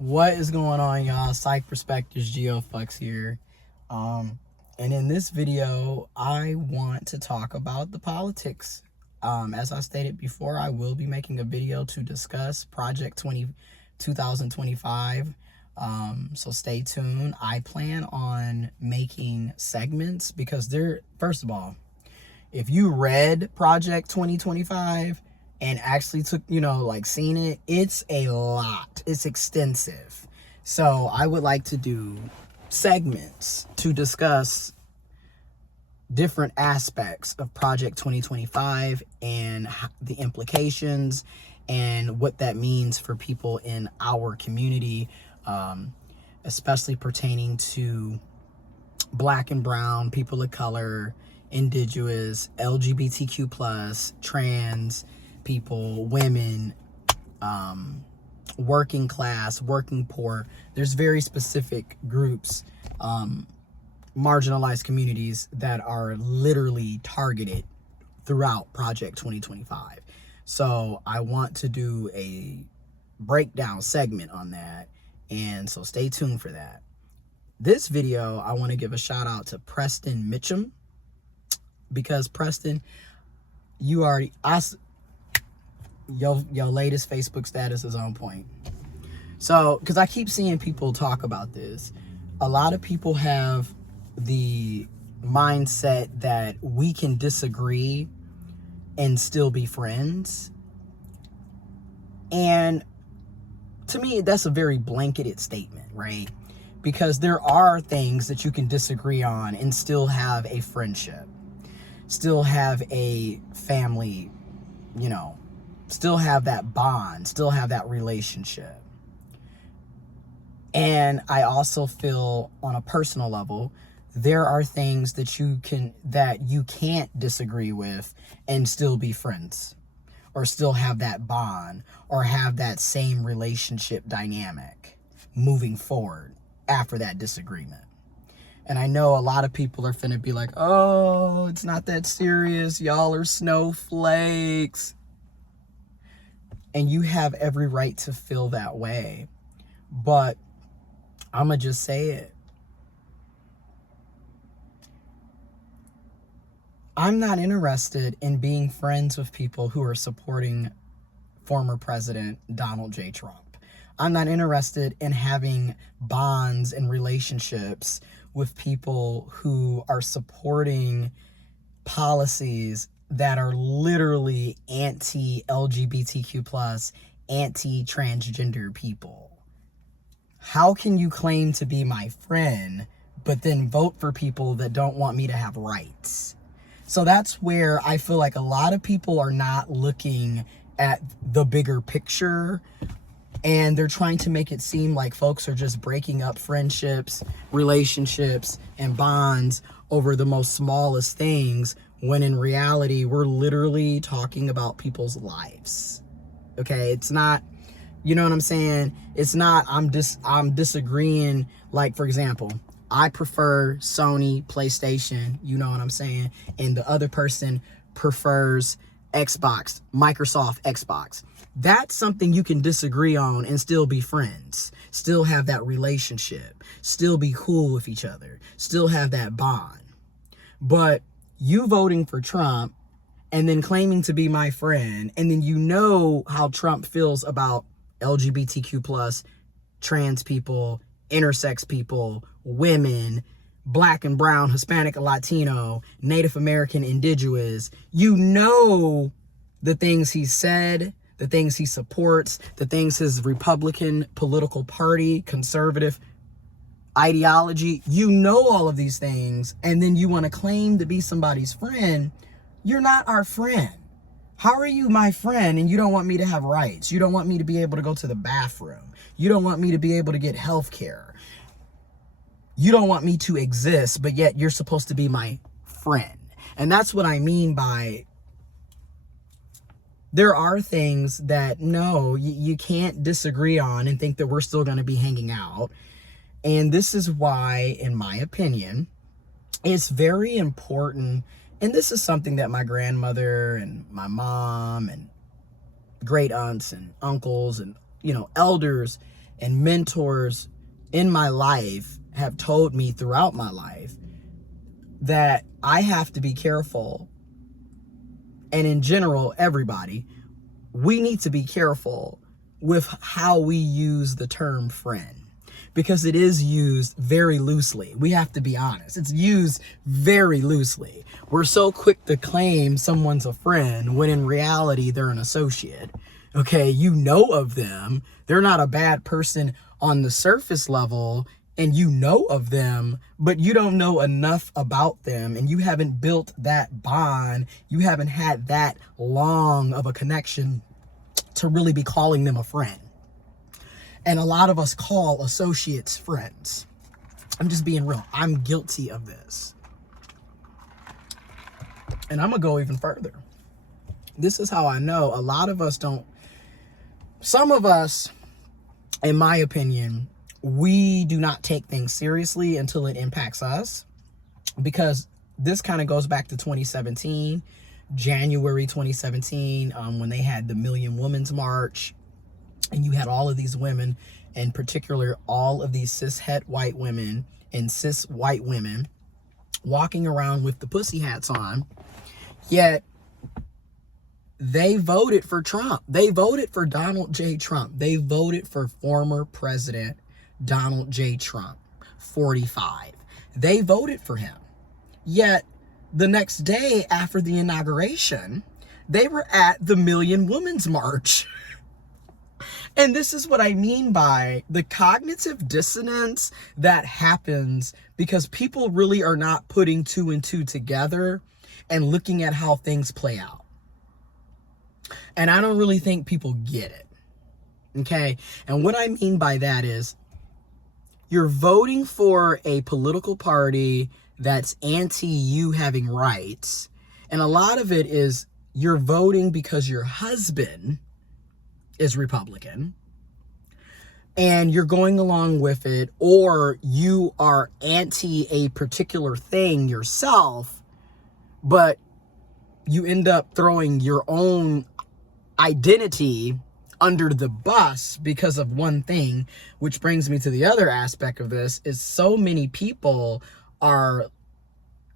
What is going on, y'all? Psych Perspectives, GeoFux here. And in this video, I want to talk about the politics. As I stated before, I will be making a video to discuss Project 2025. So stay tuned. I plan on making segments because first of all, if you read Project 2025 and actually took, seen it, it's a lot. It's extensive. So I would like to do segments to discuss different aspects of Project 2025 and the implications and what that means for people in our community, especially pertaining to Black and brown, people of color, indigenous, LGBTQ+, trans people, women, working class, working poor. There's very specific groups, marginalized communities that are literally targeted throughout Project 2025. So I want to do a breakdown segment on that, and so stay tuned for that. This video, I want to give a shout out to Preston Mitchum, because Preston, you already, your latest Facebook status is on point. So, because I keep seeing people talk about this, a lot of people have the mindset that we can disagree and still be friends. And to me, that's a very blanketed statement, right? Because there are things that you can disagree on and still have a friendship, still have a family, still have that bond, still have that relationship. And I also feel on a personal level, there are things that you can't disagree with and still be friends, or still have that bond, or have that same relationship dynamic moving forward after that disagreement. And I know a lot of people are finna be like, oh, it's not that serious. Y'all are snowflakes. And you have every right to feel that way. But I'm going to just say it. I'm not interested in being friends with people who are supporting former President Donald J. Trump. I'm not interested in having bonds and relationships with people who are supporting policies that are literally anti-LGBTQ+, anti-transgender people. How can you claim to be my friend, but then vote for people that don't want me to have rights? So that's where I feel like a lot of people are not looking at the bigger picture, and they're trying to make it seem like folks are just breaking up friendships, relationships, and bonds over the most smallest things, when in reality, we're literally talking about people's lives. Okay? It's not, you know what I'm saying? It's not, I'm disagreeing. Like, for example, I prefer Sony, PlayStation, you know what I'm saying? And the other person prefers Xbox, Microsoft Xbox. That's something you can disagree on and still be friends, still have that relationship, still be cool with each other, still have that bond. But you voting for Trump and then claiming to be my friend, and then you know how Trump feels about LGBTQ+, trans people, intersex people, women, Black and brown, Hispanic and Latino, Native American, indigenous. You know the things he said, the things he supports, the things his Republican political party, conservative ideology, you know all of these things, and then you want to claim to be somebody's friend. You're not our friend. How are you my friend and you don't want me to have rights? You don't want me to be able to go to the bathroom. You don't want me to be able to get health care. You don't want me to exist, but yet you're supposed to be my friend. And that's what I mean by, there are things that, no, you can't disagree on and think that we're still going to be hanging out. And this is why, in my opinion, it's very important. And this is something that my grandmother and my mom and great aunts and uncles and, elders and mentors in my life have told me throughout my life that I have to be careful. And in general, everybody, we need to be careful with how we use the term friend, because it is used very loosely. We have to be honest. It's used very loosely. We're so quick to claim someone's a friend when in reality they're an associate. Okay, you know of them. They're not a bad person on the surface level, and you know of them, but you don't know enough about them, and you haven't built that bond. You haven't had that long of a connection to really be calling them a friend. And a lot of us call associates friends. I'm just being real. I'm guilty of this. And I'm going to go even further. This is how I know a lot of us don't. Some of us, in my opinion, we do not take things seriously until it impacts us. Because this kind of goes back to 2017, January 2017, when they had the Million Women's March. And you had all of these women, in particular, all of these cis-het white women and cis white women walking around with the pussy hats on. Yet they voted for Trump. They voted for Donald J. Trump. They voted for former President Donald J. Trump, 45. They voted for him. Yet the next day after the inauguration, they were at the Million Women's March. And this is what I mean by the cognitive dissonance that happens because people really are not putting two and two together and looking at how things play out. And I don't really think people get it. Okay? And what I mean by that is you're voting for a political party that's anti you having rights. And a lot of it is you're voting because your husband is Republican and you're going along with it, or you are anti a particular thing yourself, but you end up throwing your own identity under the bus because of one thing, which brings me to the other aspect of this is so many people are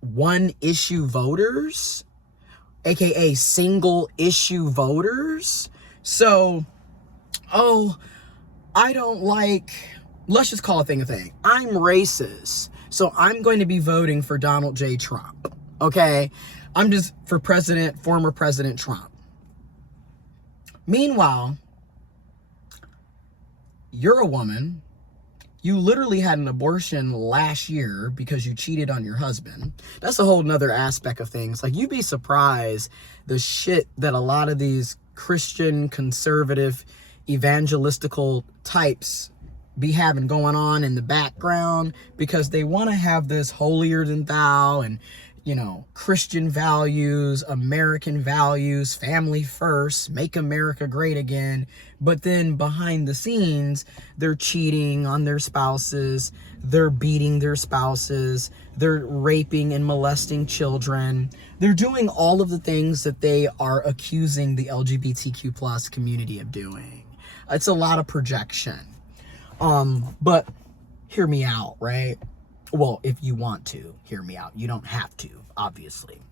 one issue voters, aka single issue voters. So I don't like, let's just call a thing a thing. I'm racist, so I'm going to be voting for Donald J. Trump, okay? I'm just for former President Trump. Meanwhile, you're a woman. You literally had an abortion last year because you cheated on your husband. That's a whole nother aspect of things. Like, you'd be surprised the shit that a lot of these Christian, conservative, evangelistical types be having going on in the background because they want to have this holier than thou and, you know, Christian values, American values, family first, make America great again. But then behind the scenes, they're cheating on their spouses, they're beating their spouses, they're raping and molesting children. They're doing all of the things that they are accusing the LGBTQ plus community of doing. It's a lot of projection. But hear me out, right? Well, if you want to hear me out, you don't have to, obviously.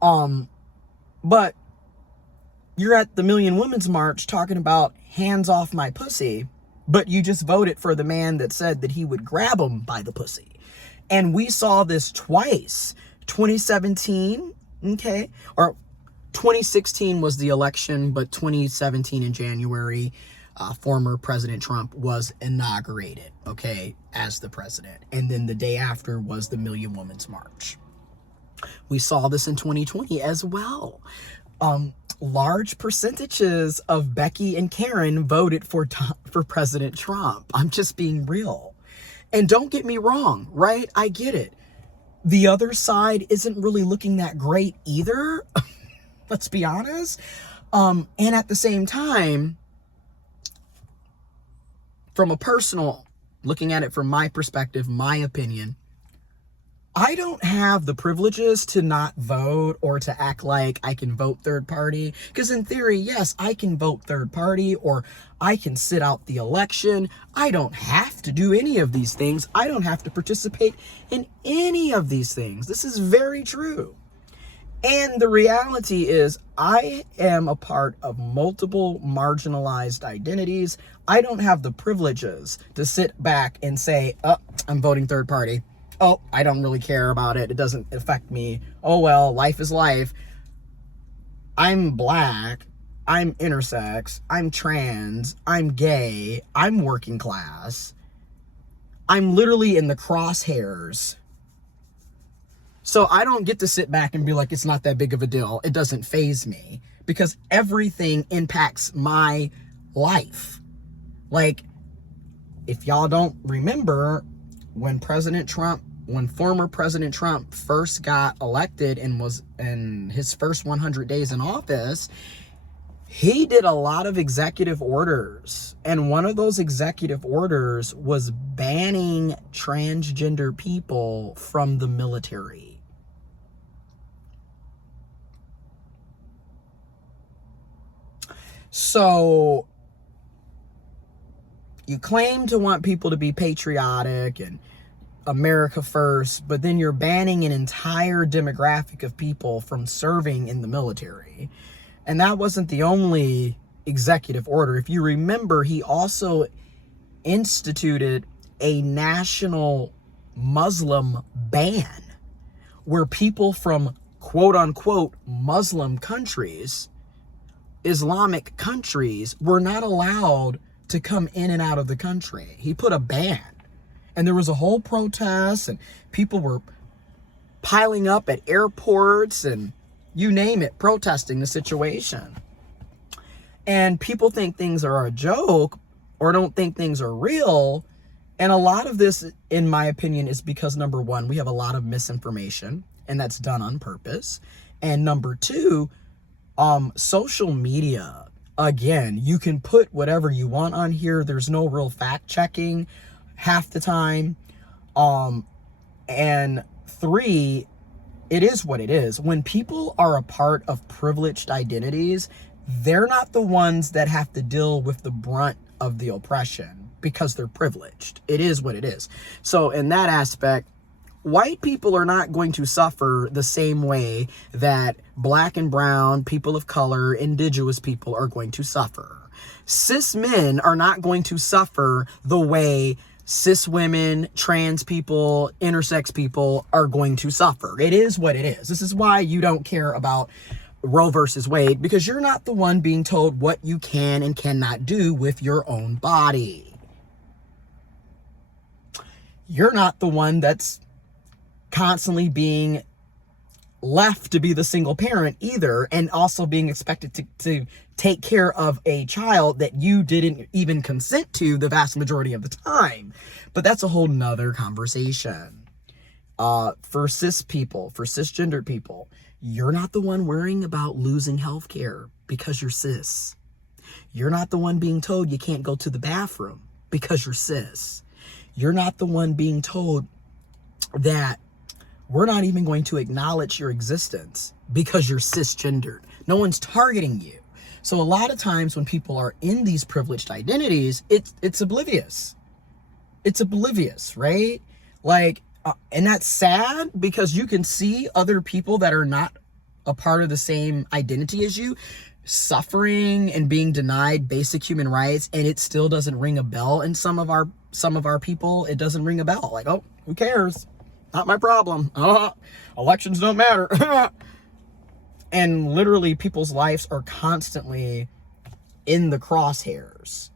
But you're at the Million Women's March talking about hands off my pussy, but you just voted for the man that said that he would grab him by the pussy. And we saw this twice. 2017, okay? Or 2016 was the election, but 2017 in January, former President Trump was inaugurated, okay, as the president. And then the day after was the Million Women's March. We saw this in 2020 as well. Large percentages of Becky and Karen voted for President Trump. I'm just being real. And don't get me wrong, right? I get it. The other side isn't really looking that great either. Let's be honest. And at the same time, from a personal, looking at it from my perspective, my opinion, I don't have the privileges to not vote or to act like I can vote third party. Because in theory, yes, I can vote third party or I can sit out the election. I don't have to do any of these things. I don't have to participate in any of these things. This is very true. And the reality is I am a part of multiple marginalized identities. I don't have the privileges to sit back and say, oh, I'm voting third party. Oh, I don't really care about it. It doesn't affect me. Oh, well, life is life. I'm black. I'm intersex. I'm trans. I'm gay. I'm working class. I'm literally in the crosshairs. So I don't get to sit back and be like, it's not that big of a deal. It doesn't faze me because everything impacts my life. Like, if y'all don't remember, when former President Trump first got elected and was in his first 100 days in office, he did a lot of executive orders. And one of those executive orders was banning transgender people from the military. So you claim to want people to be patriotic and America first, but then you're banning an entire demographic of people from serving in the military. And that wasn't the only executive order. If you remember, he also instituted a national Muslim ban where people from quote unquote Muslim countries, Islamic countries, were not allowed to come in and out of the country. He put a ban. And there was a whole protest and people were piling up at airports and you name it, protesting the situation. And people think things are a joke or don't think things are real. And a lot of this, in my opinion, is because number one, we have a lot of misinformation and that's done on purpose. And number two, social media, again, you can put whatever you want on here. There's no real fact checking half the time. And three, it is what it is. When people are a part of privileged identities, they're not the ones that have to deal with the brunt of the oppression because they're privileged. It is what it is. So in that aspect, white people are not going to suffer the same way that black and brown, people of color, indigenous people are going to suffer. Cis men are not going to suffer the way cis women, trans people, intersex people are going to suffer. It is what it is. This is why you don't care about Roe versus Wade, because you're not the one being told what you can and cannot do with your own body. You're not the one that's constantly being left to be the single parent either, and also being expected to take care of a child that you didn't even consent to the vast majority of the time. But that's a whole nother conversation. For cis people, for cisgender people, you're not the one worrying about losing health care because you're cis. You're not the one being told you can't go to the bathroom because you're cis. You're not the one being told that we're not even going to acknowledge your existence because you're cisgendered. No one's targeting you. So a lot of times when people are in these privileged identities, it's oblivious. It's oblivious, right? Like, and that's sad because you can see other people that are not a part of the same identity as you suffering and being denied basic human rights, and it still doesn't ring a bell in some of our people. It doesn't ring a bell. Like, oh, who cares? Not my problem. Elections don't matter. And literally people's lives are constantly in the crosshairs.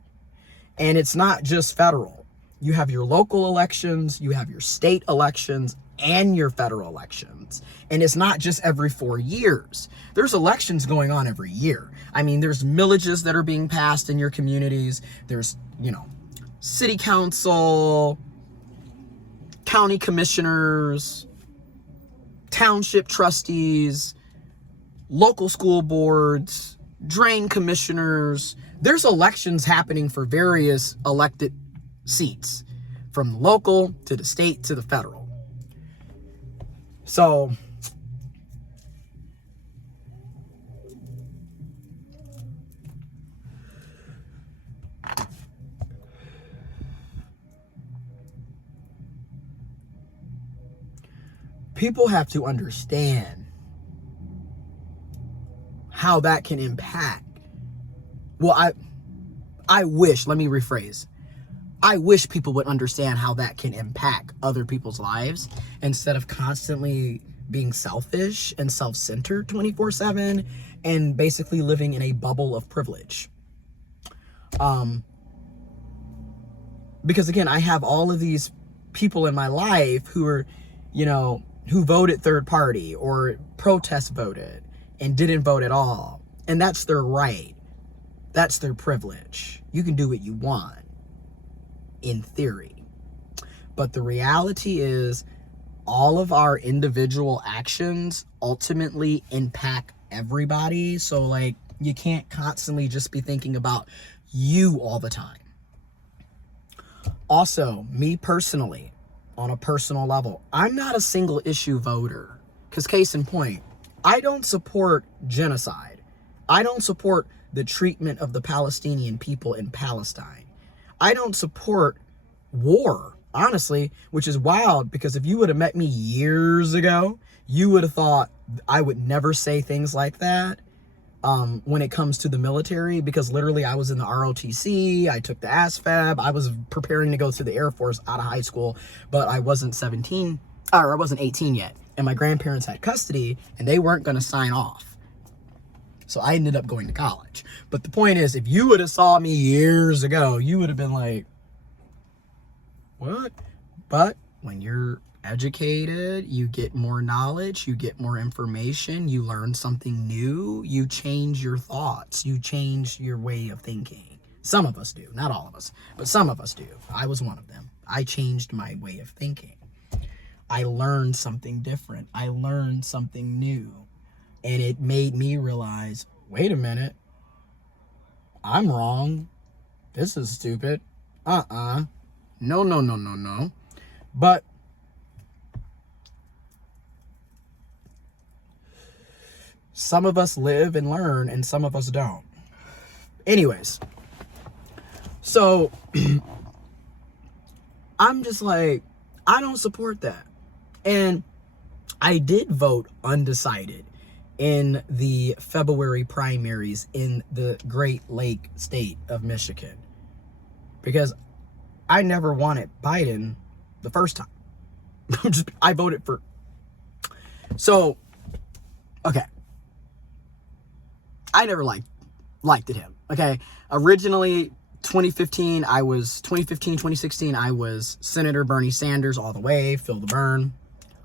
And it's not just federal. You have your local elections, you have your state elections, and your federal elections. And it's not just every 4 years. There's elections going on every year. I mean, there's millages that are being passed in your communities. There's, city council, county commissioners, township trustees, local school boards, drain commissioners. There's elections happening for various elected seats, from local to the state to the federal. So people have to understand how that can impact. Well, I wish, let me rephrase. I wish people would understand how that can impact other people's lives instead of constantly being selfish and self-centered 24/7 and basically living in a bubble of privilege. Because again, I have all of these people in my life who are, who voted third party or protest voted and didn't vote at all. And that's their right. That's their privilege. You can do what you want, in theory. But the reality is all of our individual actions ultimately impact everybody. So like, you can't constantly just be thinking about you all the time. Also, me personally, on a personal level, I'm not a single issue voter. Because case in point, I don't support genocide. I don't support the treatment of the Palestinian people in Palestine. I don't support war, honestly, which is wild because if you would have met me years ago, you would have thought I would never say things like that when it comes to the military, because literally I was in the ROTC, I took the ASFAB, I was preparing to go to the Air Force out of high school, but I wasn't 17, or I wasn't 18 yet, and my grandparents had custody, and they weren't going to sign off. So I ended up going to college. But the point is, if you would have saw me years ago, you would have been like, what? But when you're educated, you get more knowledge, you get more information, you learn something new, you change your thoughts, you change your way of thinking. Some of us do, not all of us, but some of us do. I was one of them. I changed my way of thinking. I learned something different. I learned something new. And it made me realize, wait a minute, I'm wrong. This is stupid. No. But some of us live and learn and some of us don't. Anyways, so I'm just like, I don't support that. And I did vote undecided in the February primaries in the Great Lake state of Michigan, because I never wanted Biden the first time. I voted for. So, okay. I never liked him. Okay. Originally, 2016, I was Senator Bernie Sanders all the way, feel the burn.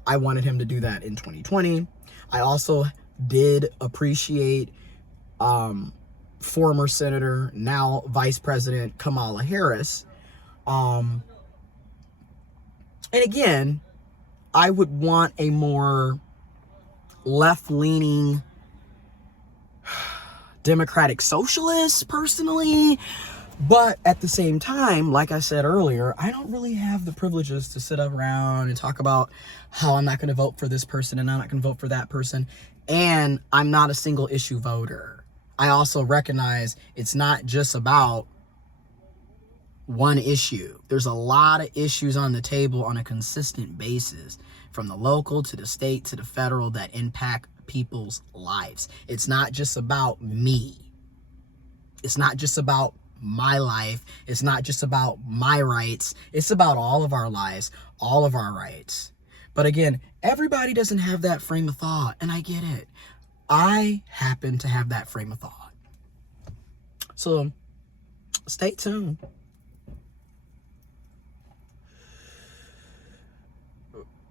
I wanted him to do that in 2020. I also did appreciate former Senator, now Vice President Kamala Harris. And again, I would want a more left-leaning democratic socialist personally. But at the same time, like I said earlier, I don't really have the privileges to sit around and talk about how I'm not going to vote for this person and I'm not going to vote for that person. And I'm not a single issue voter. I also recognize it's not just about one issue. There's a lot of issues on the table on a consistent basis, from the local to the state to the federal, that impact people's lives. It's not just about me. It's not just about my life. It's not just about my rights. It's about all of our lives, all of our rights. But again, everybody doesn't have that frame of thought, and I get it. I happen to have that frame of thought. So stay tuned.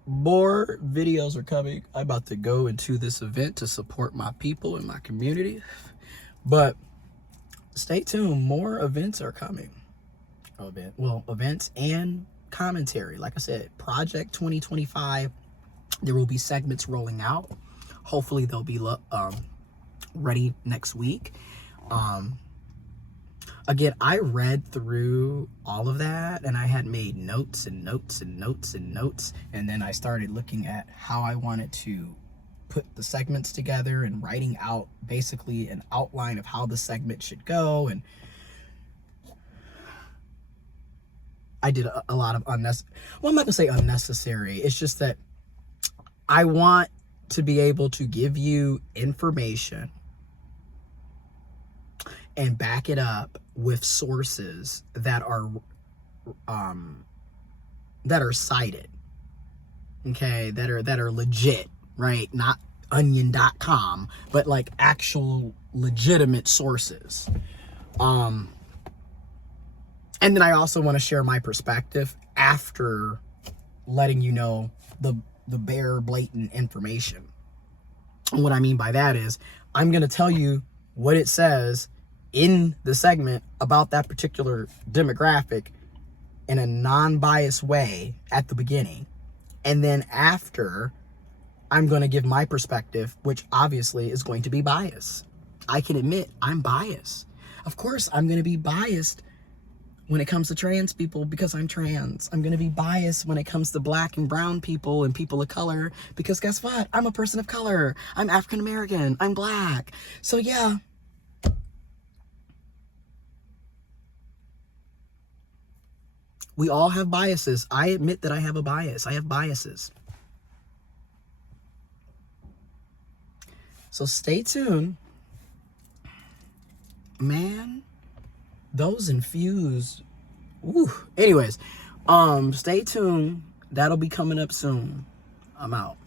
More videos are coming. I'm about to go into this event to support my people and my community. But stay tuned. More events are coming. Events and commentary. Like I said, Project 2025. There will be segments rolling out. Hopefully they'll be ready next week. Again, I read through all of that and I had made notes and notes and notes and notes. And then I started looking at how I wanted to put the segments together and writing out basically an outline of how the segment should go. And I did a lot of unnecessary, well, I'm not gonna say unnecessary. It's just that I want to be able to give you information and back it up with sources that are cited, okay, that are legit, right? Not onion.com, but like actual legitimate sources. And then I also want to share my perspective after letting you know the bare blatant information. And what I mean by that is I'm going to tell you what it says in the segment about that particular demographic in a non-biased way at the beginning. And then after, I'm going to give my perspective, which obviously is going to be biased. I can admit I'm biased. Of course, I'm going to be biased when it comes to trans people because I'm trans. I'm going to be biased when it comes to black and brown people and people of color because guess what? I'm a person of color. I'm African American. I'm black. So yeah. We all have biases. I admit that I have a bias. I have biases. So stay tuned. Man, those infused. Ooh. Anyways, stay tuned. That'll be coming up soon. I'm out.